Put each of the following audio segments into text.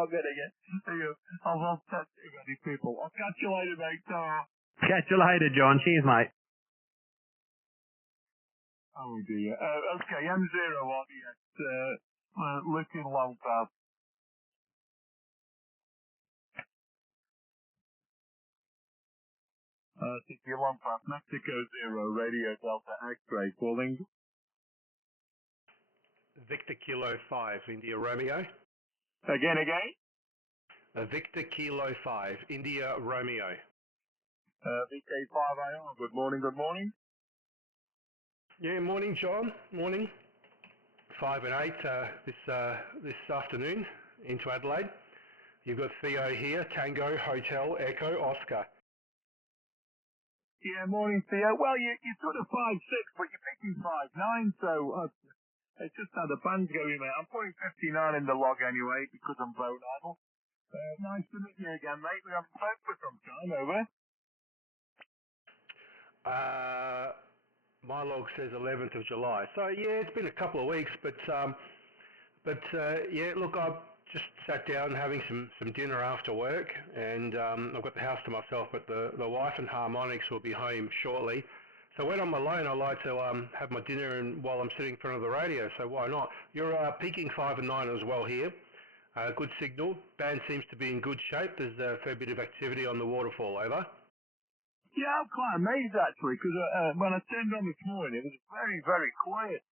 not getting it. I'll test too many people. I'll catch you later, mate. Catch you later, John. Cheers, mate. Oh dear. Okay, M0RDX, looking long path. Tiki long path, Mexico 0, Radio Delta X-ray, calling. Victor Kilo 5, India Romeo. Again. Victor Kilo 5, India Romeo. VK5IR, good morning. Yeah, morning, John. Morning. 5 and 8 this afternoon into Adelaide. You've got Theo here, Tango, Hotel, Echo, Oscar. Yeah, morning, Theo. Well, you're sort of 5'6", but you're picking 5'9", so it's just how the band's going, mate. I'm putting 59 in the log anyway because I'm bone idle. Nice to meet you again, mate. We haven't spoken for some time, over. My log says 11th of July. So yeah, it's been a couple of weeks, but yeah, look, I've just sat down having some dinner after work, and I've got the house to myself, but the wife and harmonics will be home shortly. So when I'm alone, I like to have my dinner and while I'm sitting in front of the radio. So why not? You're peaking 5 and 9 as well here. Good signal. Band seems to be in good shape. There's a fair bit of activity on the waterfall, over. Yeah, I'm quite amazed actually, because when I turned on this morning, it was very, very quiet.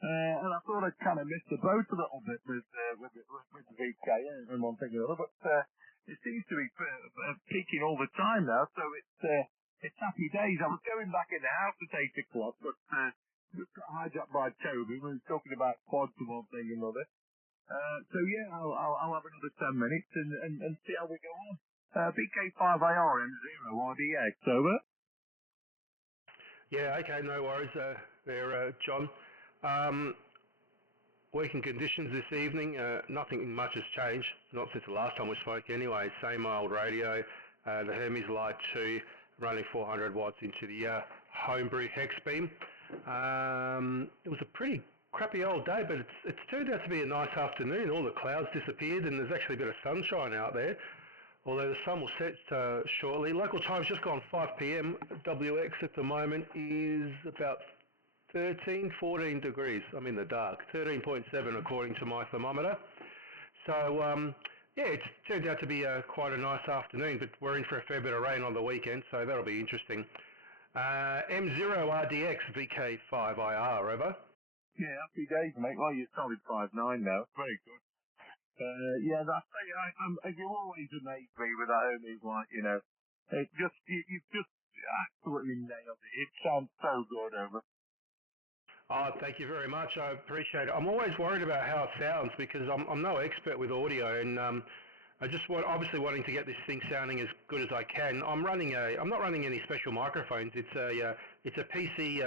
And I thought I'd kind of missed the boat a little bit with the VK and one thing or another, but it seems to be peaking all the time now, so it's happy days. I was going back in the house at 8 o'clock, but just got hijacked by Toby. We were talking about quads and one thing and another. So yeah, I'll have another 10 minutes and see how we go on. BK5IR M0RDX, over. Yeah, okay, no worries there, John. Working conditions this evening, nothing much has changed, not since the last time we spoke anyway. Same old radio, the Hermes Light 2 running 400 watts into the homebrew hex beam. It was a pretty crappy old day, but it's turned out to be a nice afternoon. All the clouds disappeared and there's actually a bit of sunshine out there, although the sun will set shortly. Local time's just gone 5 p.m. WX at the moment is about 14 degrees. I'm in the dark. 13.7 according to my thermometer. So, yeah, it's turned out to be quite a nice afternoon, but we're in for a fair bit of rain on the weekend, so that'll be interesting. M0RDX VK5IR, over. Yeah, happy days, mate. Well, you're solid 5'9" now. Very good. Yeah, you always amaze me with that Hermes Light, you know. You've just absolutely nailed it. It sounds so good, over. Oh, thank you very much. I appreciate it. I'm always worried about how it sounds because I'm no expert with audio, and I just obviously wanting to get this thing sounding as good as I can. I'm not running any special microphones. It's a PC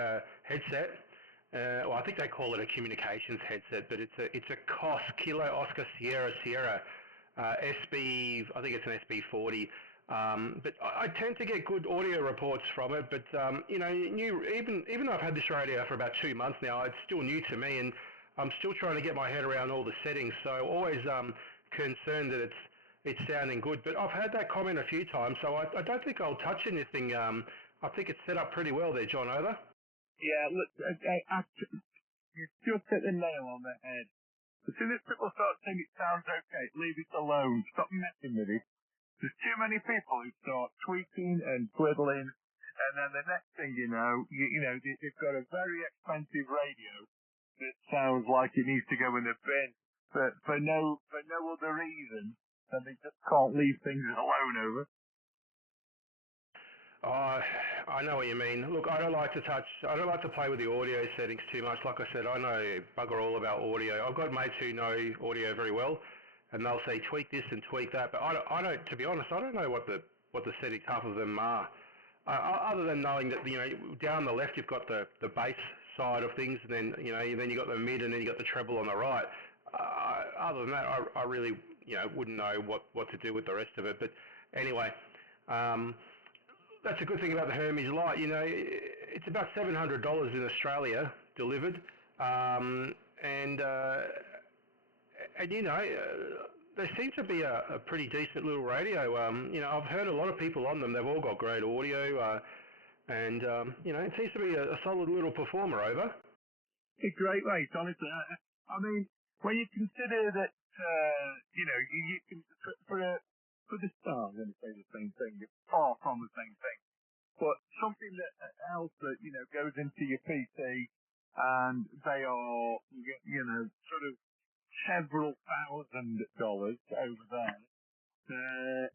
headset. Well, I think they call it a communications headset, but it's a COS, Kilo Oscar Sierra SB. I think it's an SB40. But I tend to get good audio reports from it, but you know, even though I've had this radio for about 2 months now, it's still new to me, and I'm still trying to get my head around all the settings. So always concerned that it's sounding good. But I've had that comment a few times, so I don't think I'll touch anything. I think it's set up pretty well there, John. Over. Yeah, look, you just hit the nail on the head. As soon as people start saying it sounds okay, leave it alone. Stop messing with it. There's too many people who start tweaking and twiddling, and then the next thing you know, they've got a very expensive radio that sounds like it needs to go in the bin for no other reason than they just can't leave things alone, over. Oh, I know what you mean. Look, I don't like to play with the audio settings too much. Like I said, I know bugger all about audio. I've got mates who know audio very well, and they'll say tweak this and tweak that, but I don't. To be honest, I don't know what the settings half of them are. Other than knowing that, you know, down the left you've got the bass side of things, and then you got the mid, and then you got the treble on the right. Other than that, I really wouldn't know what to do with the rest of it. But anyway, that's a good thing about the Hermes Light. You know, it's about $700 in Australia delivered, and you know, they seem to be a pretty decent little radio. I've heard a lot of people on them. They've all got great audio, and it seems to be a solid little performer. Over. A great rate, honestly. I mean, when you consider that, you can for the start, I'm going to say the same thing. It's far from the same thing, but something else that goes into your PC, and they are sort of several $1,000s over there.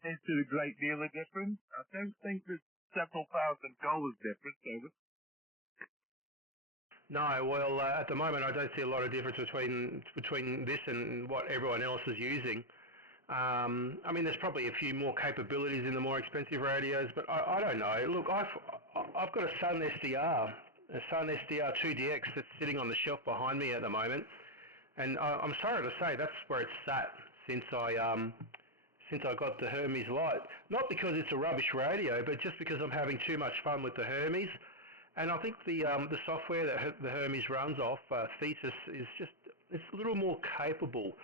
Is there a great deal of difference? I don't think there's several $1,000s difference over. No, well, at the moment I don't see a lot of difference between this and what everyone else is using. I mean, there's probably a few more capabilities in the more expensive radios, but I don't know. Look, I've got a Sun SDR 2DX that's sitting on the shelf behind me at the moment, and I'm sorry to say that's where it's sat since I got the Hermes Lite. Not because it's a rubbish radio, but just because I'm having too much fun with the Hermes. And I think the software that the Hermes runs off, Thetis, it's a little more capable.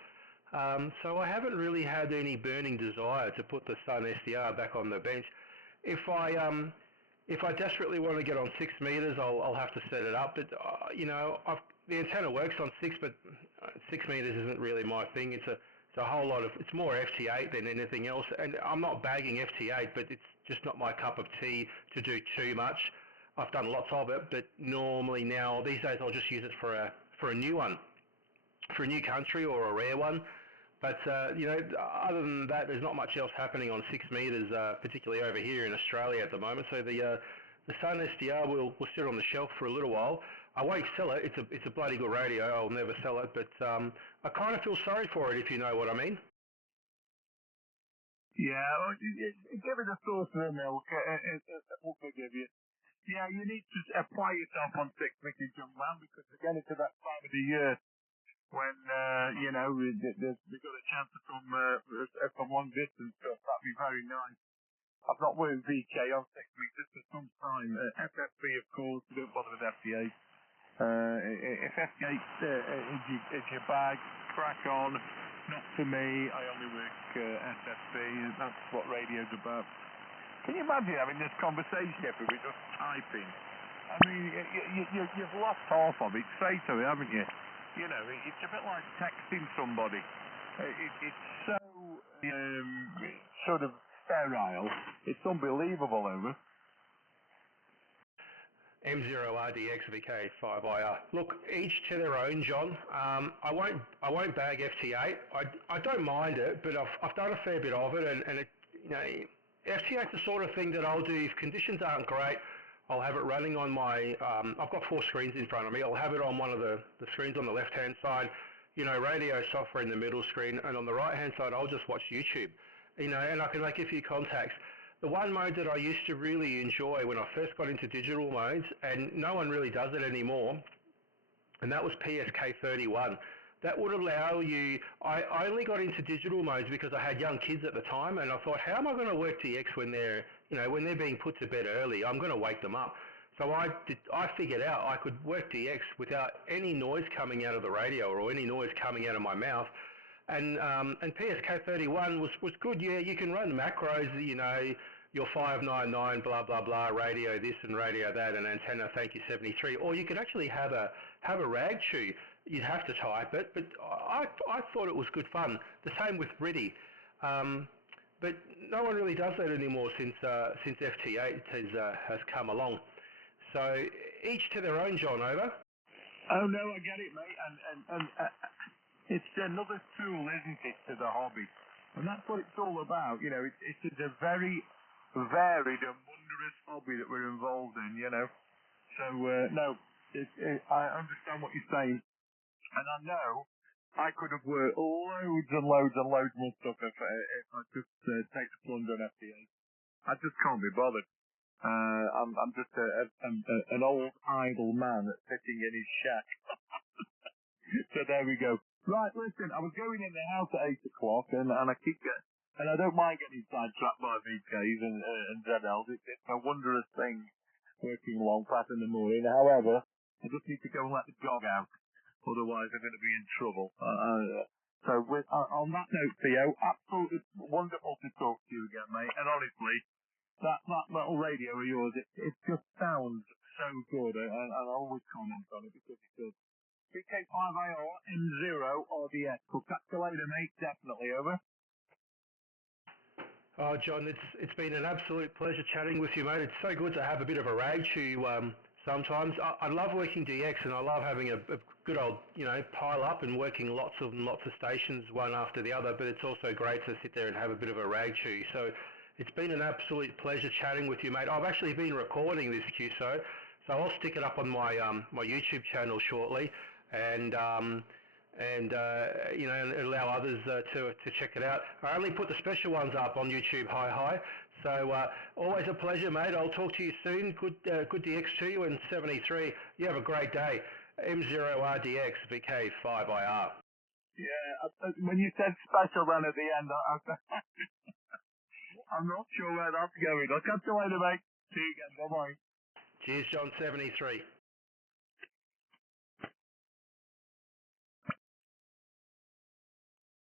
So I haven't really had any burning desire to put the Sun SDR back on the bench. If I desperately want to get on 6 meters, I'll have to set it up. But the antenna works on 6, but 6 meters isn't really my thing. It's a whole lot of, it's more FT8 than anything else. And I'm not bagging FT8, but it's just not my cup of tea to do too much. I've done lots of it, but normally now, these days, I'll just use it for a new one, for a new country or a rare one. But, other than that, there's not much else happening on 6 meters, particularly over here in Australia at the moment. So the Sun SDR will sit on the shelf for a little while. I won't sell it. It's a bloody good radio. I'll never sell it. But I kind of feel sorry for it, if you know what I mean. Yeah, well, give it a sauce of milk. We'll forgive you. Yeah, you need to apply yourself on 6 meters, young man, because we're getting to that time of the year when, we've got a chance from long distance stuff. That'd be very nice. I've not worked VK on 6 meters for some time. FFP, of course, don't bother with FT8. If FT8 is your bag, crack on. Not for me. I only work SFP. That's what radio's about. Can you imagine having this conversation if we were just typing? I mean, you've lost half of it straight away, haven't you? It's a bit like texting somebody. It's so sort of sterile. It's unbelievable, over. M0RDX VK5IR. Look, each to their own, John. I won't bag FT8. I don't mind it, but I've done a fair bit of it, and it, FT8's the sort of thing that I'll do if conditions aren't great. I'll have it running on my, I've got 4 screens in front of me. I'll have it on one of the screens on the left-hand side, radio software in the middle screen, and on the right-hand side, I'll just watch YouTube, and I can make a few contacts. The one mode that I used to really enjoy when I first got into digital modes, and no one really does it anymore, and that was PSK31. That would allow you, I only got into digital modes because I had young kids at the time, and I thought, how am I going to work DX when they're being put to bed early? I'm going to wake them up. So I figured out I could work DX without any noise coming out of the radio or any noise coming out of my mouth. And PSK31 was good. Yeah, you can run macros, your 599, blah, blah, blah, radio this and radio that, and antenna thank you 73. Or you could actually have a ragchew. You'd have to type it, but I thought it was good fun. The same with RTTY. But no one really does that anymore since FT8 has come along. So each to their own, John, over. Oh no, I get it, mate. And it's another tool, isn't it, to the hobby? And that's what it's all about. It's a very varied and wondrous hobby that we're involved in. So no, I understand what you're saying. And I know I could have worked loads and loads and loads more stuff if I just take the plunge on FT8. I just can't be bothered. I'm just an old idle man sitting in his shack. So there we go. Right, listen, I was going in the house at 8 o'clock and I keep and I don't mind getting sidetracked by VKs and ZLs. It's a wondrous thing working long past in the morning. However, I just need to go and let the dog out. Otherwise, I'm going to be in trouble. So on that note, Theo, absolutely wonderful to talk to you again, mate. And honestly, that little radio of yours, it just sounds so good. And I always comment on it because it's good. VK5IR M0RDX. We'll catch you later, mate. Definitely. Over. Oh, John, it's been an absolute pleasure chatting with you, mate. It's so good to have a bit of a ragchew sometimes. I love working DX, and I love having a good old, pile up and working lots of stations one after the other, but it's also great to sit there and have a bit of a ragchew. So it's been an absolute pleasure chatting with you, mate. I've actually been recording this QSO, so I'll stick it up on my my YouTube channel shortly, and allow others to check it out. I only put the special ones up on YouTube. Hi. So always a pleasure, mate. I'll talk to you soon. Good DX to you, and 73. You have a great day. M0RDX VK5IR. Yeah, when you said special run at the end, I'm not sure where that's going. I'll catch you later, mate. See you again. Bye-bye. Cheers, John 73.